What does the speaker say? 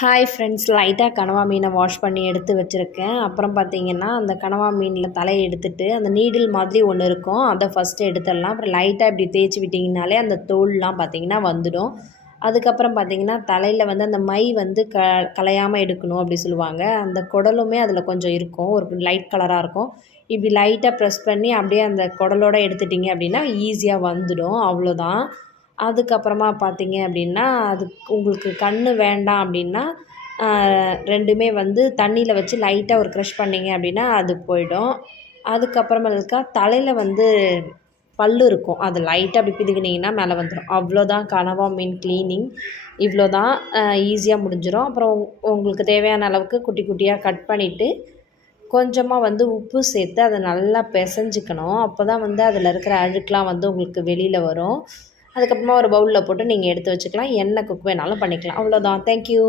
Hi friends, லைட்டாக கனவா மீனை வாஷ் பண்ணி எடுத்து வச்சுருக்கேன். அப்புறம் பார்த்தீங்கன்னா, அந்த கனவா மீனில் தலையை எடுத்துட்டு அந்த நீடில் மாதிரி ஒன்று இருக்கும், அதை ஃபஸ்ட்டு எடுத்துடலாம். அப்புறம் லைட்டாக இப்படி தேய்ச்சி விட்டிங்கனாலே அந்த தோல்லாம் பார்த்தீங்கன்னா வந்துடும். அதுக்கப்புறம் பார்த்தீங்கன்னா, தலையில் வந்து அந்த மை வந்து கலையாமல் எடுக்கணும் அப்படி சொல்லுவாங்க. அந்த குடலுமே அதில் கொஞ்சம் இருக்கும், ஒரு லைட் கலராக இருக்கும். இப்படி லைட்டாக ப்ரெஸ் பண்ணி அப்படியே அந்த குடலோடு எடுத்துட்டிங்க அப்படின்னா ஈஸியாக வந்துடும், அவ்வளோதான். அதுக்கப்புறமா பார்த்தீங்க அப்படின்னா, உங்களுக்கு கண்ணு வேண்டாம் அப்படின்னா, 2மே வந்து தண்ணியில் வச்சு லைட்டாக ஒரு க்ரஷ் பண்ணிங்க அப்படின்னா அது போயிடும். அதுக்கப்புறமேலுக்கா தலையில் வந்து பல்லு இருக்கும், அது லைட்டாக அப்படி பிதுக்குனிங்கன்னா மேலே வந்துடும். அவ்வளோதான் கனவா மீன் க்ளீனிங். இவ்வளோ தான், ஈஸியாக முடிஞ்சிடும். அப்புறம் உங்களுக்கு தேவையான அளவுக்கு குட்டி குட்டியாக கட் பண்ணிவிட்டு கொஞ்சமாக வந்து உப்பு சேர்த்து அதை நல்லா பிசைஞ்சிக்கணும். அப்போ தான் வந்து அதில் இருக்கிற அழுக்கெலாம் வந்து உங்களுக்கு வெளியில் வரும். அதுக்கப்புறமா ஒரு பவுலில் போட்டு நீங்கள் எடுத்து வச்சுக்கலாம். என்ன குக் வேணாலும் பண்ணிக்கலாம். அவ்வளோதான். தேங்க்யூ.